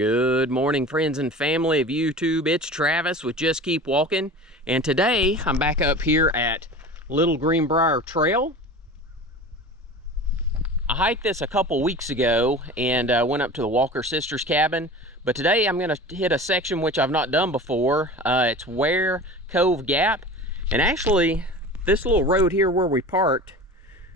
Good morning, friends and family of YouTube. It's Travis with Just Keep Walking, and today I'm back up here at Little Greenbrier Trail. I hiked this a couple weeks ago and went up to the Walker Sisters cabin, but today I'm going to hit a section which I've not done before. It's where Cove Gap, and actually this little road here where we parked,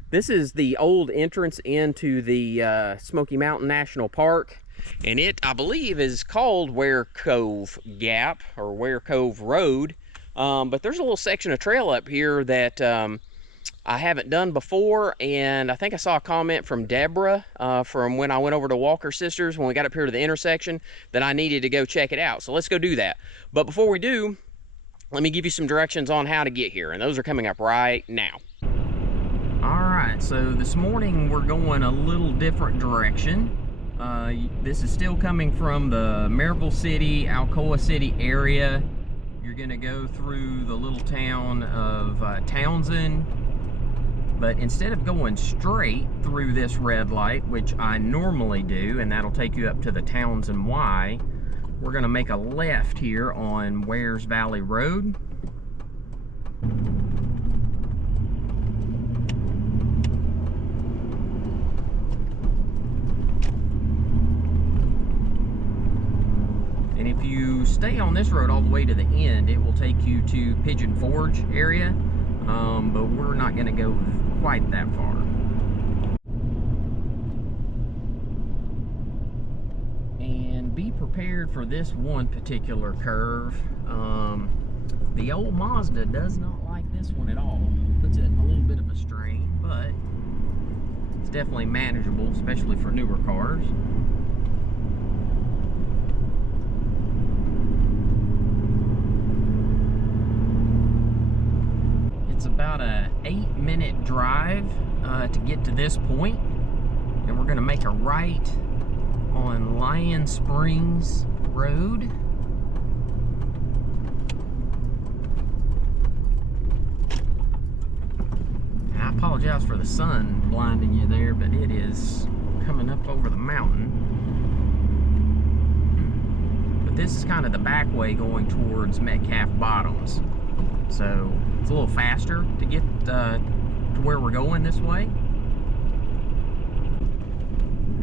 this is the old entrance into the Smoky Mountain National Park. And it, I believe, is called Ware Cove Gap or Ware Cove Road. But there's a little section of trail up here that I haven't done before. And I think I saw a comment from Deborah from when I went over to Walker Sisters when we got up here to the intersection that I needed to go check it out. So let's go do that. But before we do, let me give you some directions on how to get here. And those are coming up right now. All right, so this morning we're going a little different direction. This is still coming from the Maryville City, Alcoa City area. You're gonna go through the little town of Townsend, but instead of going straight through this red light, which I normally do, and that'll take you up to the Townsend Y, we're gonna make a left here on Wares Valley Road. And if you stay on this road all the way to the end, it will take you to Pigeon Forge area, but we're not going to go quite that far. And be prepared for this one particular curve. The old Mazda does not like this one at all. Puts it in a little bit of a strain, but it's definitely manageable, especially for newer cars. It's about a 8-minute drive to get to this point, and we're going to make a right on Lion Springs Road. And I apologize for the sun blinding you there, but it is coming up over the mountain. But this is kind of the back way going towards Metcalf Bottoms, so it's a little faster to get to where we're going this way.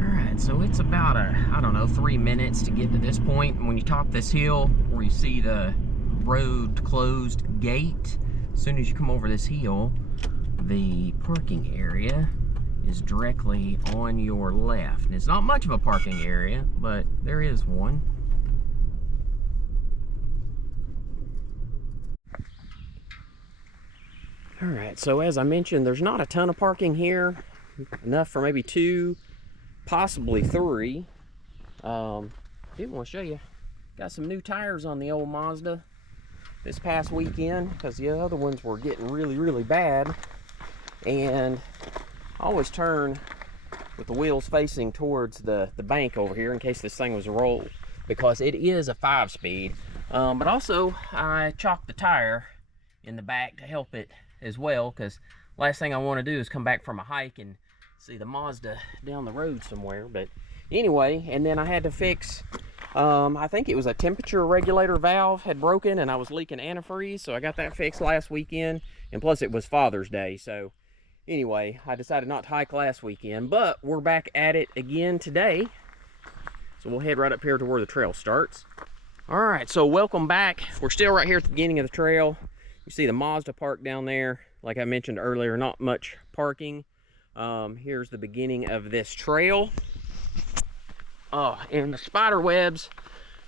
Alright, so it's about I don't know, 3 minutes to get to this point. And when you top this hill where you see the road closed gate, as soon as you come over this hill, the parking area is directly on your left. And it's not much of a parking area, but there is one. All right, so as I mentioned, there's not a ton of parking here, enough for maybe 2, possibly 3. Did want to show you, got some new tires on the old Mazda this past weekend because the other ones were getting really bad. And I always turn with the wheels facing towards the bank over here in case this thing was a roll, because it is a 5-speed. But also I chalked the tire in the back to help it as well, because last thing I want to do is come back from a hike and see the Mazda down the road somewhere. But anyway, and then I had to fix, I think it was a temperature regulator valve had broken and I was leaking antifreeze, so I got that fixed last weekend, and plus it was Father's Day. So anyway, I decided not to hike last weekend, but we're back at it again today, so we'll head right up here to where the trail starts. All right, so welcome back. We're still right here at the beginning of the trail. You see the Mazda parked down there. Like I mentioned earlier, not much parking. Here's the beginning of this trail. And the spider webs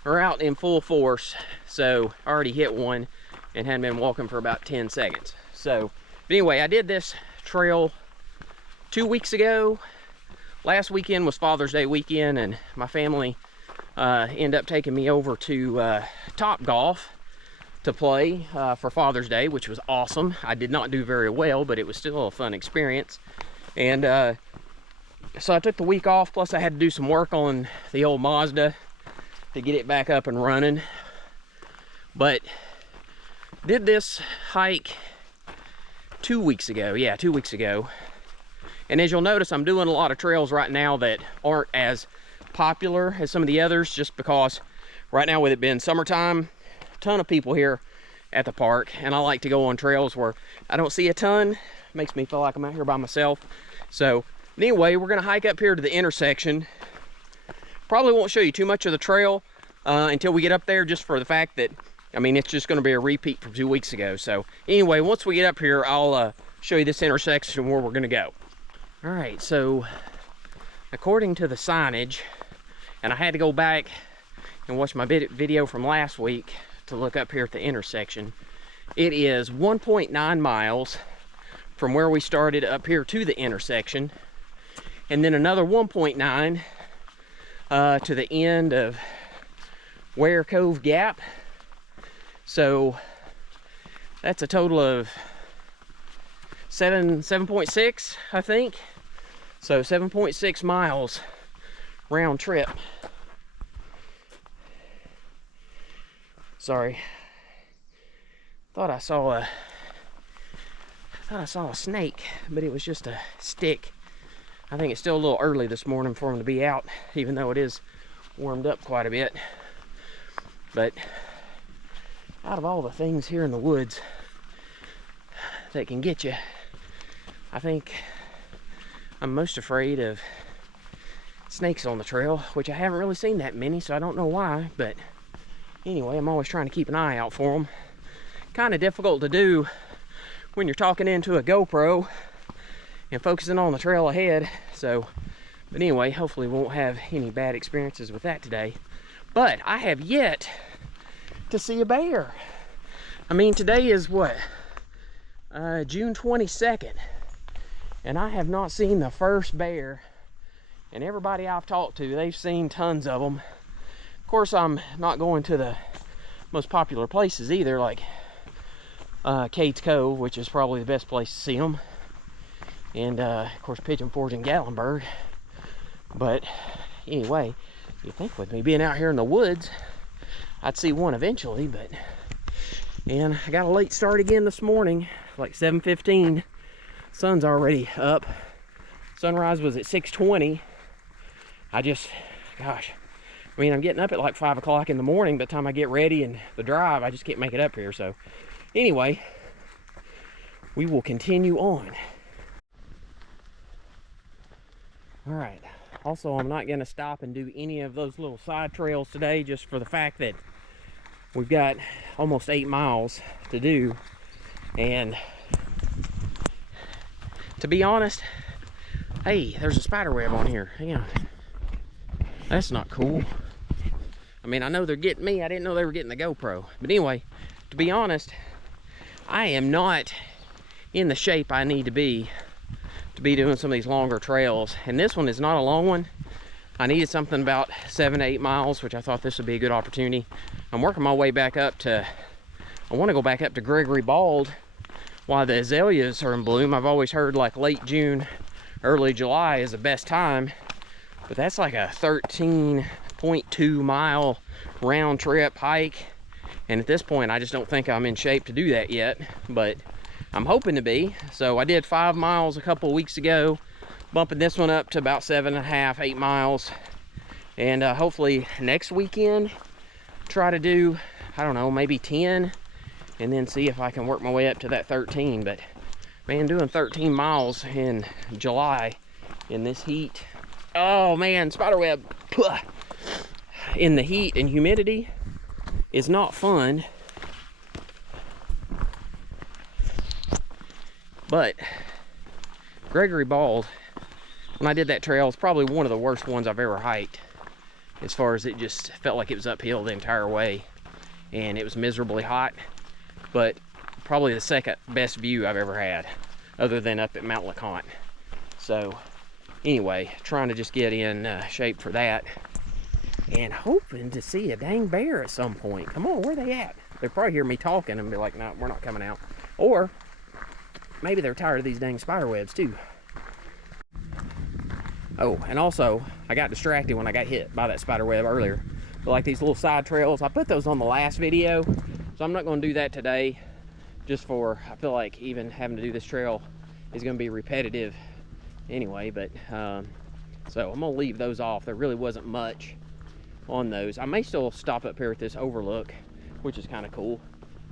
are out in full force. So I already hit one and hadn't been walking for about 10 seconds. So, but anyway, I did this trail 2 weeks ago. Last weekend was Father's Day weekend, and my family ended up taking me over to Top Golf to play for Father's Day, which was awesome. I did not do very well, but it was still a fun experience. And so I took the week off, plus I had to do some work on the old Mazda to get it back up and running. But did this hike 2 weeks ago. Yeah, 2 weeks ago. And as you'll notice, I'm doing a lot of trails right now that aren't as popular as some of the others, just because right now with it being summertime, a ton of people here at the park, and I like to go on trails where I don't see a ton. Makes me feel like I'm out here by myself. So anyway, we're gonna hike up here to the intersection. Probably won't show you too much of the trail until we get up there, just for the fact that, I mean, it's just gonna be a repeat from 2 weeks ago. So anyway, once we get up here, I'll show you this intersection where we're gonna go. All right, so according to the signage, and I had to go back and watch my video from last week to look up here at the intersection, it is 1.9 miles from where we started up here to the intersection, and then another 1.9 to the end of Ware Cove Gap. So that's a total of 7.6, I think. So 7.6 miles round trip. Sorry, thought I saw a snake, but it was just a stick. I think it's still a little early this morning for them to be out, even though it is warmed up quite a bit. But out of all the things here in the woods that can get you, I think I'm most afraid of snakes on the trail, which I haven't really seen that many, so I don't know why. But anyway, I'm always trying to keep an eye out for them. Kind of difficult to do when you're talking into a GoPro and focusing on the trail ahead. So, but anyway, hopefully we won't have any bad experiences with that today. But I have yet to see a bear. I mean, today is what? June 22nd. And I have not seen the first bear. And everybody I've talked to, they've seen tons of them. Of course, I'm not going to the most popular places either, like Cades Cove, which is probably the best place to see them. And of course, Pigeon Forge and Gatlinburg. But anyway, you'd think with me being out here in the woods, I'd see one eventually. But, and I got a late start again this morning, like 7:15. Sun's already up. Sunrise was at 6:20. Gosh, I mean, I'm getting up at like 5 o'clock in the morning. By the time I get ready and the drive, I just can't make it up here. So anyway, we will continue on. All right, also, I'm not gonna stop and do any of those little side trails today, just for the fact that we've got almost 8 miles to do. And to be honest, hey, there's a spider web on here. Hang on. That's not cool. I mean, I know they're getting me. I didn't know they were getting the GoPro. But anyway, to be honest, I am not in the shape I need to be doing some of these longer trails. And this one is not a long one. I needed something about 7 to 8 miles, which I thought this would be a good opportunity. I'm working my way back up to, I want to go back up to Gregory Bald while the azaleas are in bloom. I've always heard like late June, early July is the best time, but that's like a 13.2 mile round trip hike. And at this point, I just don't think I'm in shape to do that yet, but I'm hoping to be. So I did 5 miles a couple of weeks ago, bumping this one up to about 7.5, 8 miles. And hopefully next weekend, try to do, I don't know, maybe 10, and then see if I can work my way up to that 13. But man, doing 13 miles in July in this heat, oh man, spiderweb, in the heat and humidity is not fun. But Gregory Bald, when I did that trail, it's probably one of the worst ones I've ever hiked, as far as it just felt like it was uphill the entire way, and it was miserably hot. But probably the second best view I've ever had, other than up at Mount LeConte. So anyway, trying to just get in shape for that, and hoping to see a dang bear at some point. Come on, where they at? They'll probably hear me talking and be like, no, we're not coming out. Or maybe they're tired of these dang spider webs too. Oh, and also, I got distracted when I got hit by that spider web earlier. But like these little side trails, I put those on the last video, so I'm not going to do that today. Just for, I feel like even having to do this trail is going to be repetitive anyway. But So I'm gonna leave those off. There really wasn't much on those. I may still stop up here at this overlook, which is kind of cool.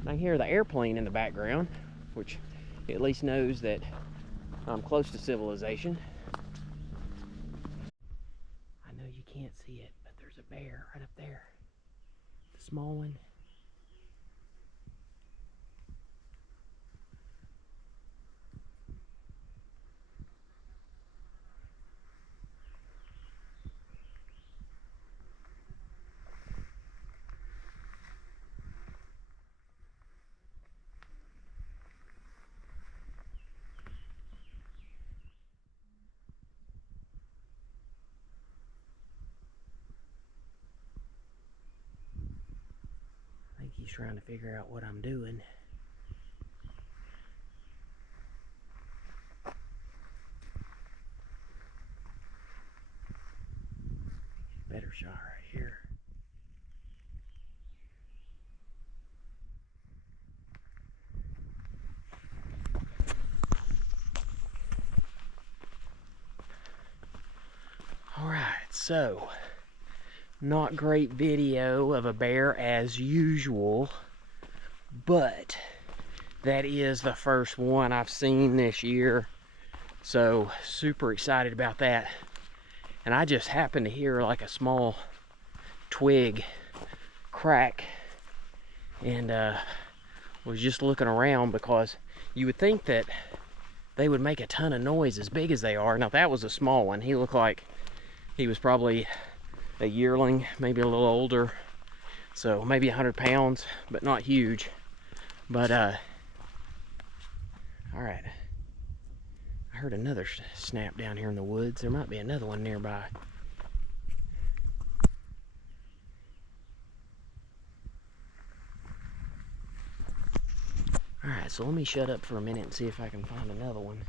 I can hear the airplane in the background, which at least knows that I'm close to civilization. I know you can't see it, but there's a bear right up there. The small one. I think he's trying to figure out what I'm doing. Better shot right here. All right, so not great video of a bear as usual, but that is the first one I've seen this year, so super excited about that. And I just happened to hear like a small twig crack, and was just looking around because you would think that they would make a ton of noise as big as they are. Now that was a small one. He looked like he was probably a yearling, maybe a little older, so maybe 100 pounds, but not huge. But all right, I heard another snap down here in the woods. There might be another one nearby. All right, so let me shut up for a minute and see if I can find another one.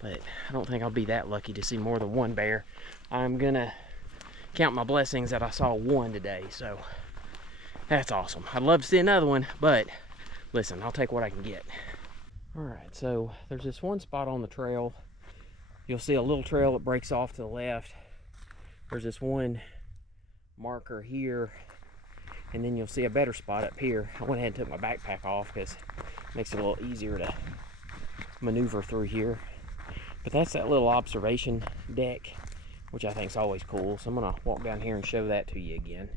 But I don't think I'll be that lucky to see more than one bear. I'm gonna count my blessings that I saw one today, so that's awesome. I'd love to see another one, but listen, I'll take what I can get. All right, so there's this one spot on the trail. You'll see a little trail that breaks off to the left. There's this one marker here, and then you'll see a better spot up here. I went ahead and took my backpack off because it makes it a little easier to maneuver through here. But that's that little observation deck, which I think is always cool. So I'm gonna walk down here and show that to you again.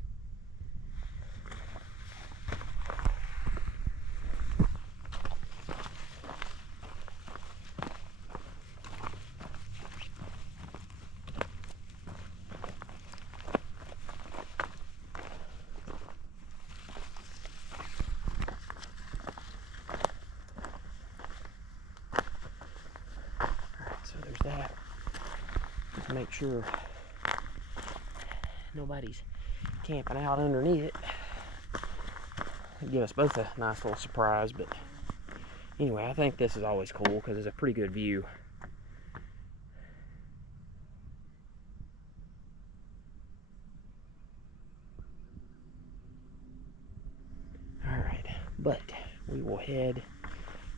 That to make sure nobody's camping out underneath it. It'd give us both a nice little surprise, but anyway, I think this is always cool because it's a pretty good view. All right, but we will head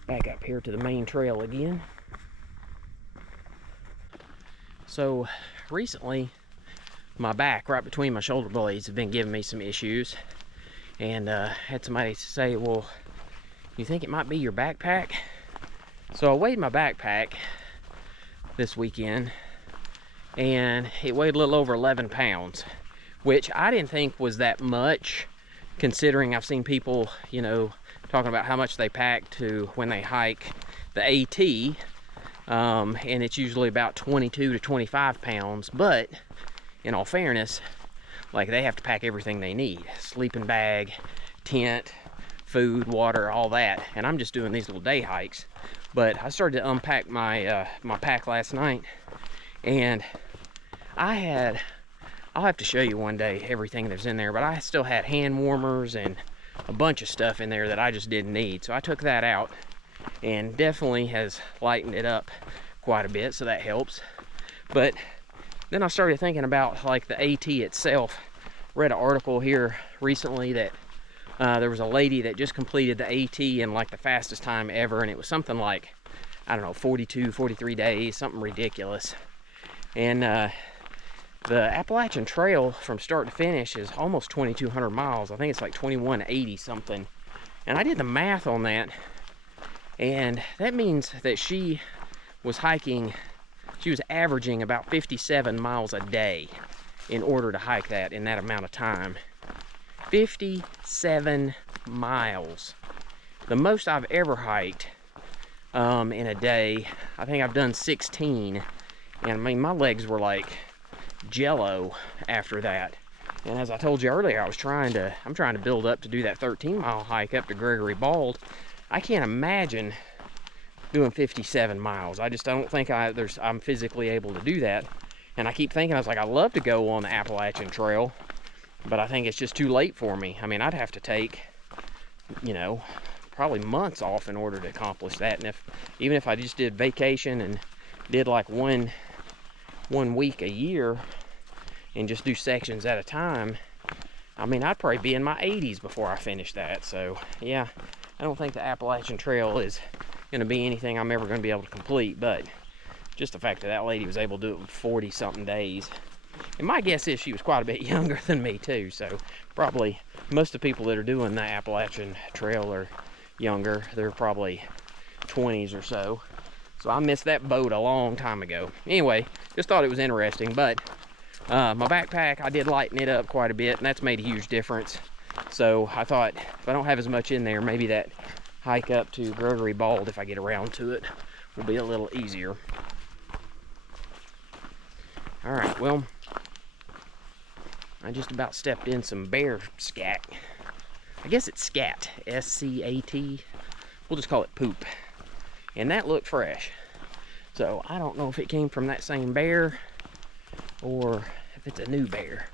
back up here to the main trail again. So recently, my back right between my shoulder blades have been giving me some issues, and had somebody say, well, you think it might be your backpack? So I weighed my backpack this weekend, and it weighed a little over 11 pounds, which I didn't think was that much, considering I've seen people, you know, talking about how much they pack to when they hike the AT. And it's usually about 22 to 25 pounds, but in all fairness, like, they have to pack everything they need: sleeping bag, tent, food, water, all that. And I'm just doing these little day hikes. But I started to unpack my my pack last night, and I'll have to show you one day everything that's in there, but I still had hand warmers and a bunch of stuff in there that I just didn't need. So I took that out, and definitely has lightened it up quite a bit, so that helps. But then I started thinking about, like, the AT itself. Read an article here recently that there was a lady that just completed the AT in like the fastest time ever, and it was something like, I don't know, 42, 43 days, something ridiculous. And the Appalachian Trail from start to finish is almost 2,200 miles. I think it's like 2,180 something. And I did the math on that, and that means that she was averaging about 57 miles a day in order to hike that in that amount of time. 57 miles. The most I've ever hiked in a day, I think I've done 16. And I mean, my legs were like jello after that. And as I told you earlier, I'm trying to build up to do that 13-mile hike up to Gregory Bald. I can't imagine doing 57 miles. I don't think I'm physically able to do that. And I keep thinking, I was like, I'd love to go on the Appalachian Trail, but I think it's just too late for me. I mean, I'd have to take, you know, probably months off in order to accomplish that. And even if I just did vacation and did like one week a year and just do sections at a time, I mean, I'd probably be in my 80s before I finish that. So yeah, I don't think the Appalachian Trail is going to be anything I'm ever going to be able to complete, but just the fact that that lady was able to do it in 40 something days. And my guess is she was quite a bit younger than me too, so probably most of the people that are doing the Appalachian Trail are younger. They're probably 20s or so. So I missed that boat a long time ago. Anyway, just thought it was interesting. But my backpack, I did lighten it up quite a bit, and that's made a huge difference. So I thought, if I don't have as much in there, maybe that hike up to Gregory Bald, if I get around to it, will be a little easier. All right, well, I just about stepped in some bear scat. I guess it's scat, S-C-A-T. We'll just call it poop. And that looked fresh. So I don't know if it came from that same bear or if it's a new bear.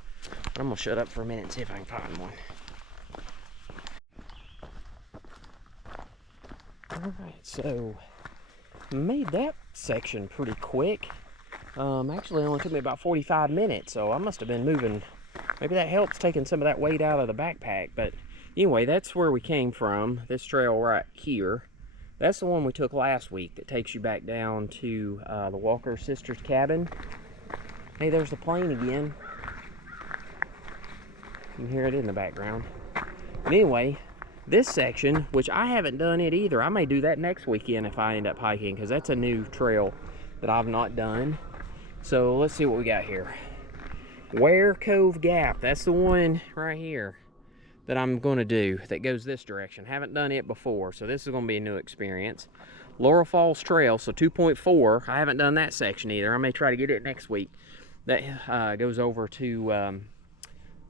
But I'm gonna shut up for a minute and see if I can find one. All right, so made that section pretty quick. Actually, it only took me about 45 minutes, so I must have been moving. Maybe that helps taking some of that weight out of the backpack. But anyway, that's where we came from, this trail right here. That's the one we took last week that takes you back down to the Walker Sisters cabin. Hey, there's the plane again. You can hear it in the background. But anyway, this section, which I haven't done it either, I may do that next weekend if I end up hiking, because that's a new trail that I've not done. So let's see what we got here. Cove Gap, that's the one right here that I'm going to do that goes this direction. Haven't done it before, so this is going to be a new experience. Laurel Falls Trail, so 2.4. I haven't done that section either. I may try to get it next week. That goes over to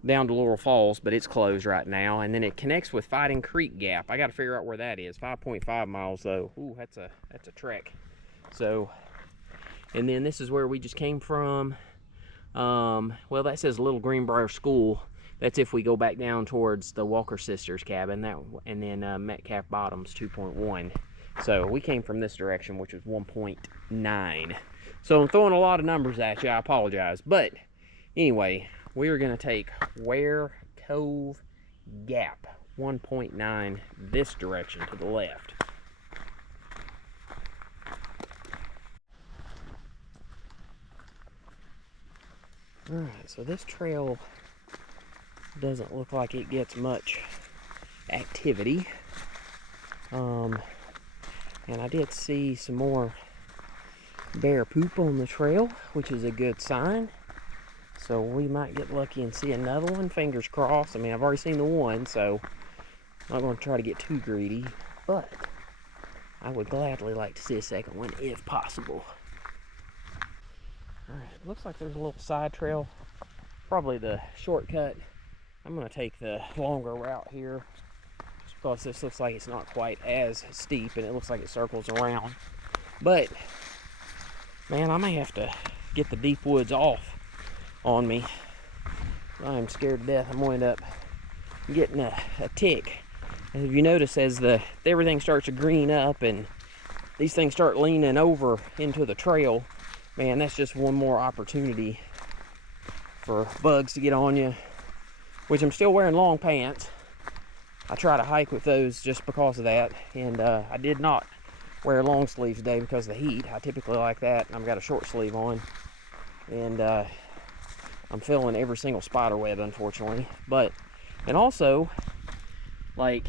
down to Laurel Falls, but it's closed right now. And then it connects with Fighting Creek Gap. I got to figure out where that is. 5.5 miles though. Ooh, that's a trek. So, and then this is where we just came from. Well, that says Little Greenbrier School. That's if we go back down towards the Walker Sisters cabin. And then Metcalf Bottoms 2.1. So we came from this direction, which was 1.9. So I'm throwing a lot of numbers at you. I apologize. But anyway, we are going to take Cove Gap 1.9 this direction to the left. Alright, so this trail doesn't look like it gets much activity. And I did see some more bear poop on the trail, which is a good sign. So we might get lucky and see another one, fingers crossed. I mean, I've already seen the one, so I'm not going to try to get too greedy, but I would gladly like to see a second one if possible. Alright, looks like there's a little side trail, probably the shortcut. I'm going to take the longer route here, just because this looks like it's not quite as steep, and it looks like it circles around. But, man, I may have to get the deep woods off on me. I'm scared to death I'm going to end up getting a tick. And if you notice, as everything starts to green up and these things start leaning over into the trail, man, that's just one more opportunity for bugs to get on you. Which I'm still wearing long pants. I try to hike with those just because of that. And I did not wear long sleeves today because of the heat. I typically like that, and I've got a short sleeve on. And I'm filling every single spider web, unfortunately. And also, like,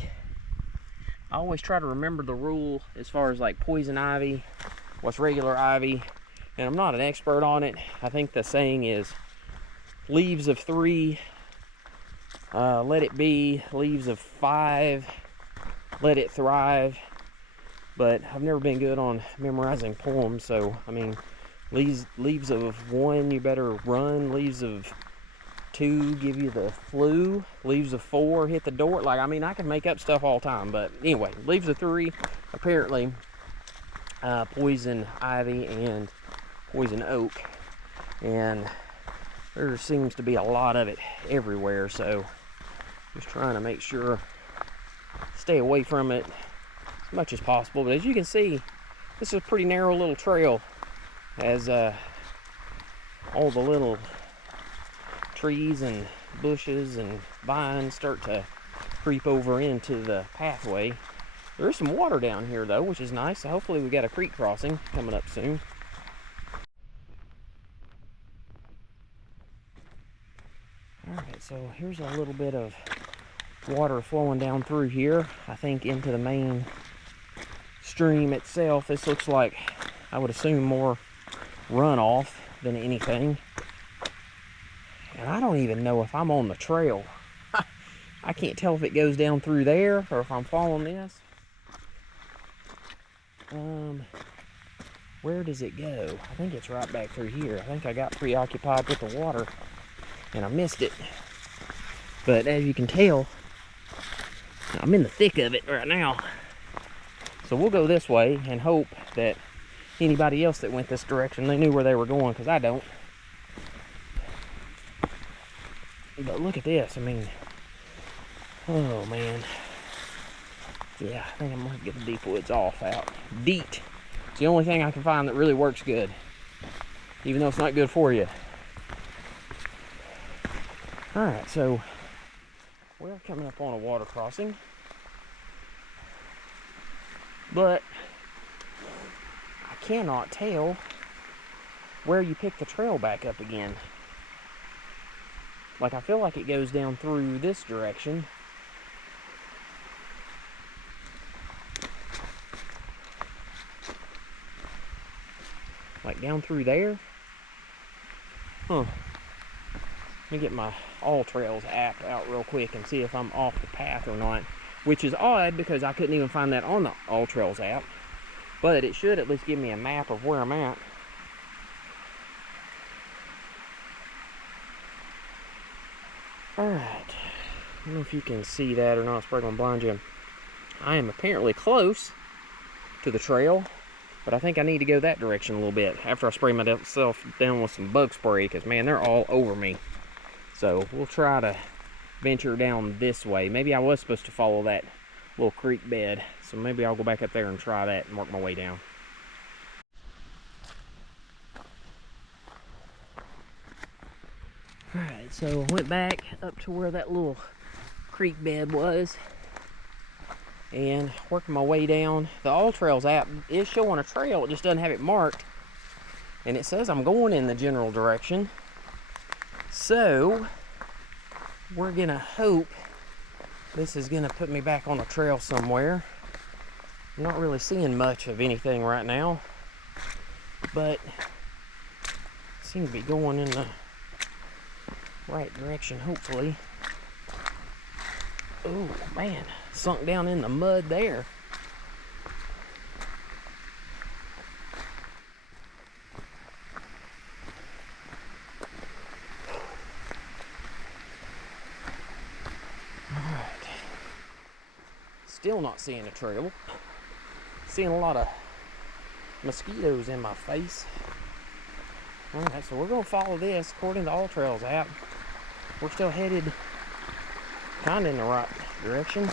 I always try to remember the rule as far as like poison ivy, what's regular ivy, and I'm not an expert on it. I think the saying is leaves of 3, let it be, leaves of 5, let it thrive. But I've never been good on memorizing poems, so I mean, leaves of 1, you better run. Leaves of 2 give you the flu. Leaves of 4 hit the door. Like, I mean, I can make up stuff all the time, but anyway, leaves of 3 apparently poison ivy and poison oak, and there seems to be a lot of it everywhere, so just trying to make sure stay away from it as much as possible. But as you can see, this is a pretty narrow little trail as all the little trees and bushes and vines start to creep over into the pathway. There's some water down here though, which is nice. So hopefully we got a creek crossing coming up soon. Alright, so here's a little bit of water flowing down through here, I think into the main stream itself. This looks like, I would assume, more runoff than anything. And I don't even know if I'm on the trail. I can't tell if it goes down through there or if I'm following this. Where does it go? I think it's right back through here. I think I got preoccupied with the water and I missed it. But as you can tell, I'm in the thick of it right now. So we'll go this way and hope that anybody else that went this direction, they knew where they were going, because I don't. But look at this. I mean, oh man. Yeah, I think I'm gonna get the deep woods off out. DEET. It's the only thing I can find that really works good, even though it's not good for you. Alright, so we're coming up on a water crossing, but I cannot tell where you pick the trail back up again. Like, I feel like it goes down through this direction. Like down through there. Huh. Let me get my All Trails app out real quick and see if I'm off the path or not. Which is odd because I couldn't even find that on the All Trails app. But it should at least give me a map of where I'm at. Alright. I don't know if you can see that or not. It's probably going to blind you. I am apparently close to the trail, but I think I need to go that direction a little bit after I spray myself down with some bug spray, because man, they're all over me. So we'll try to venture down this way. Maybe I was supposed to follow that little creek bed, so maybe I'll go back up there and try that and work my way down. Alright, so I went back up to where that little creek bed was and working my way down. The All Trails app is showing a trail, it just doesn't have it marked, and it says I'm going in the general direction. So we're gonna hope this is gonna put me back on a trail somewhere. I'm not really seeing much of anything right now, but it seems to be going in the right direction, hopefully. Oh man, sunk down in the mud there. Alright. Still not seeing a trail. Seeing a lot of mosquitoes in my face. Alright, so we're going to follow this according to All Trails app. We're still headed kind of in the right direction.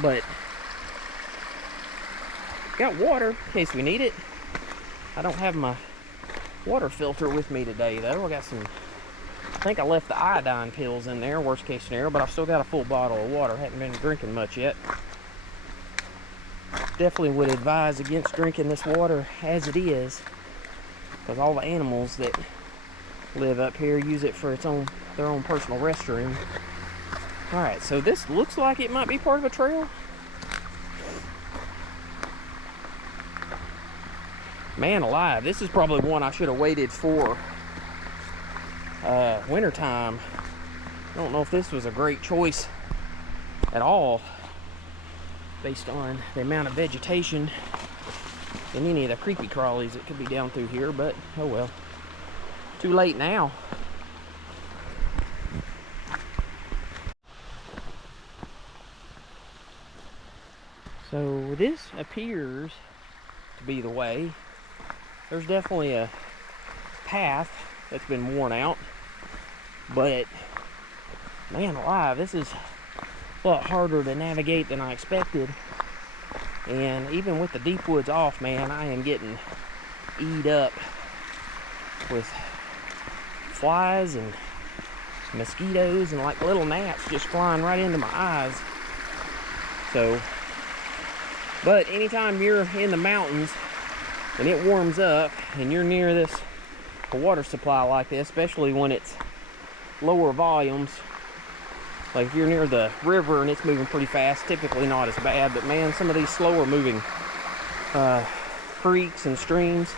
But got water in case we need it. I don't have my water filter with me today though. I got some I think I left the iodine pills in there, worst case scenario, but I've still got a full bottle of water. Haven't been drinking much yet. Definitely would advise against drinking this water as it is, because all the animals that live up here use it for their own personal restroom. Alright, so this looks like it might be part of a trail. Man alive, this is probably one I should have waited for wintertime. I don't know if this was a great choice at all based on the amount of vegetation and any of the creepy crawlies that could be down through here, but oh well. Too late now. So this appears to be the way. There's definitely a path that's been worn out, but man alive, this is a lot harder to navigate than I expected. And even with the deep woods off, man, I am getting eat up with flies and mosquitoes and like little gnats just flying right into my eyes. So, but anytime you're in the mountains and it warms up and you're near a water supply like this, especially when it's lower volumes, like if you're near the river and it's moving pretty fast, typically not as bad, but man, some of these slower moving creeks and streams,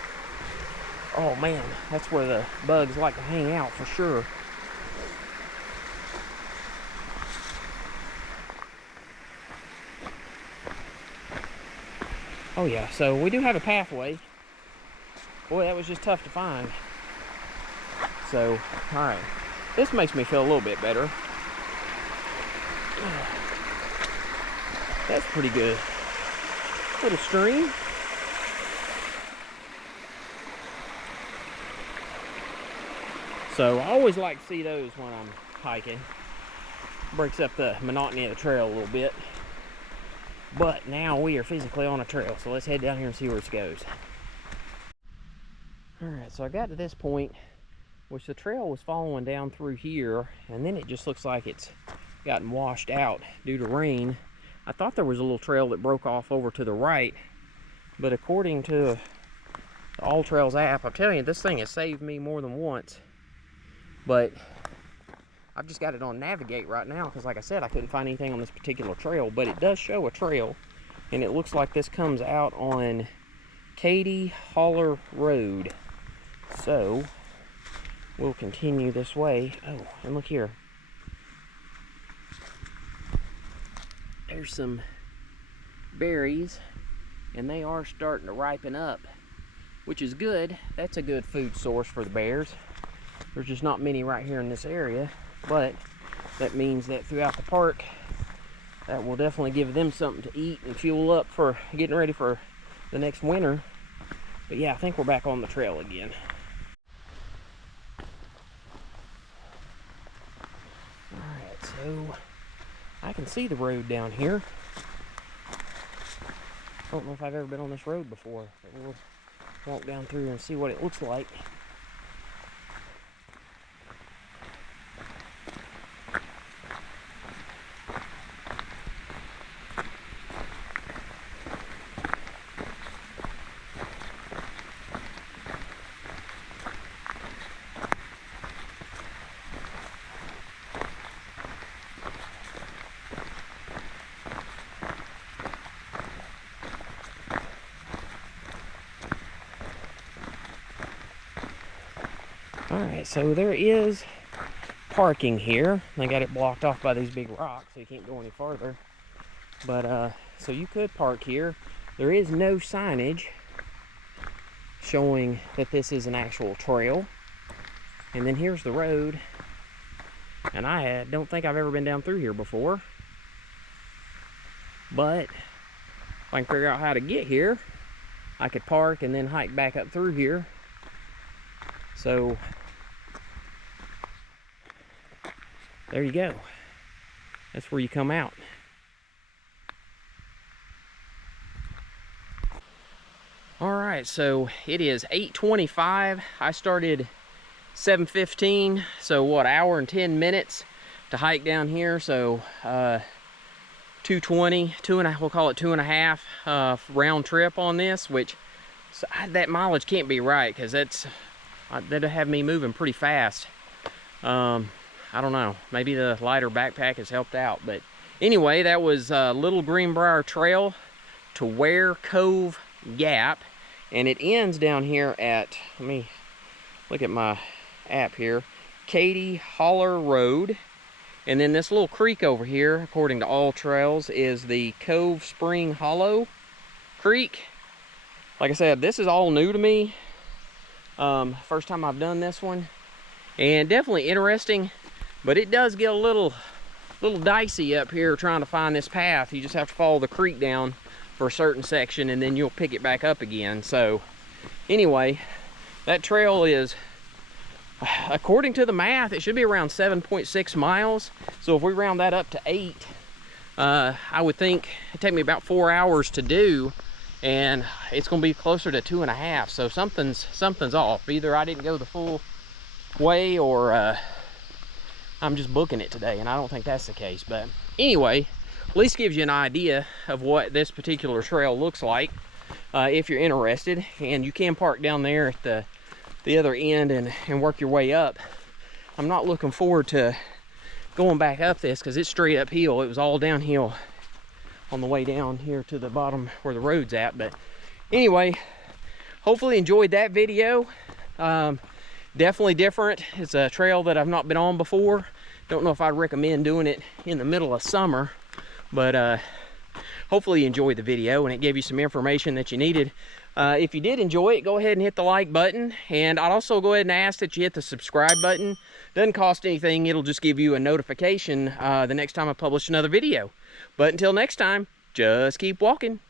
oh man, that's where the bugs like to hang out for sure. Oh yeah, so we do have a pathway. Boy, that was just tough to find. So, alright. This makes me feel a little bit better. That's pretty good. Little stream. So I always like to see those when I'm hiking. Breaks up the monotony of the trail a little bit. But now we are physically on a trail, so let's head down here and see where this goes. Alright, so I got to this point, which the trail was following down through here, and then it just looks like it's gotten washed out due to rain. I thought there was a little trail that broke off over to the right, but according to the All Trails app, I'm telling you, this thing has saved me more than once. But I've just got it on Navigate right now because, like I said, I couldn't find anything on this particular trail, but it does show a trail, and it looks like this comes out on Katy Holler Road. So we'll continue this way. Oh, and look here. There's some berries, and they are starting to ripen up, which is good. That's a good food source for the bears. There's just not many right here in this area, but that means that throughout the park, that will definitely give them something to eat and fuel up for getting ready for the next winter. But yeah, I think we're back on the trail again. Alright, so I can see the road down here. I don't know if I've ever been on this road before, but we'll walk down through and see what it looks like. Alright, so there is parking here. They got it blocked off by these big rocks, so you can't go any farther. But, so you could park here. There is no signage showing that this is an actual trail. And then here's the road. And I don't think I've ever been down through here before. But if I can figure out how to get here, I could park and then hike back up through here. So there you go. That's where you come out. All right, so it is 8:25. I started 7:15, so what, hour and 10 minutes to hike down here. So 220, we'll call it 2.5 round trip on this, which that mileage can't be right, because that'll have me moving pretty fast. I don't know, maybe the lighter backpack has helped out. But anyway, that was Little Greenbrier Trail to Ware Cove Gap, and it ends down here at, let me look at my app here, Katy Holler Road. And then this little creek over here, according to All Trails, is the Cove Spring Hollow Creek. Like I said, this is all new to me. First time I've done this one, and definitely interesting, but it does get a little dicey up here trying to find this path. You just have to follow the creek down for a certain section, and then you'll pick it back up again. So anyway, that trail is, according to the math, it should be around 7.6 miles. So if we round that up to 8, I would think it'd take me about 4 hours to do, and it's gonna be closer to 2.5. So something's off. Either I didn't go the full way, or I'm just booking it today, and I don't think that's the case. But anyway, at least gives you an idea of what this particular trail looks like, if you're interested. And you can park down there at the other end and work your way up. I'm not looking forward to going back up this, because it's straight uphill. It was all downhill on the way down here to the bottom where the road's at. But anyway, hopefully enjoyed that video. Definitely different. It's a trail that I've not been on before. Don't know if I'd recommend doing it in the middle of summer, but hopefully you enjoyed the video and it gave you some information that you needed. If you did enjoy it, go ahead and hit the like button, and I'd also go ahead and ask that you hit the subscribe button. Doesn't cost anything. It'll just give you a notification the next time I publish another video. But until next time, just keep walking.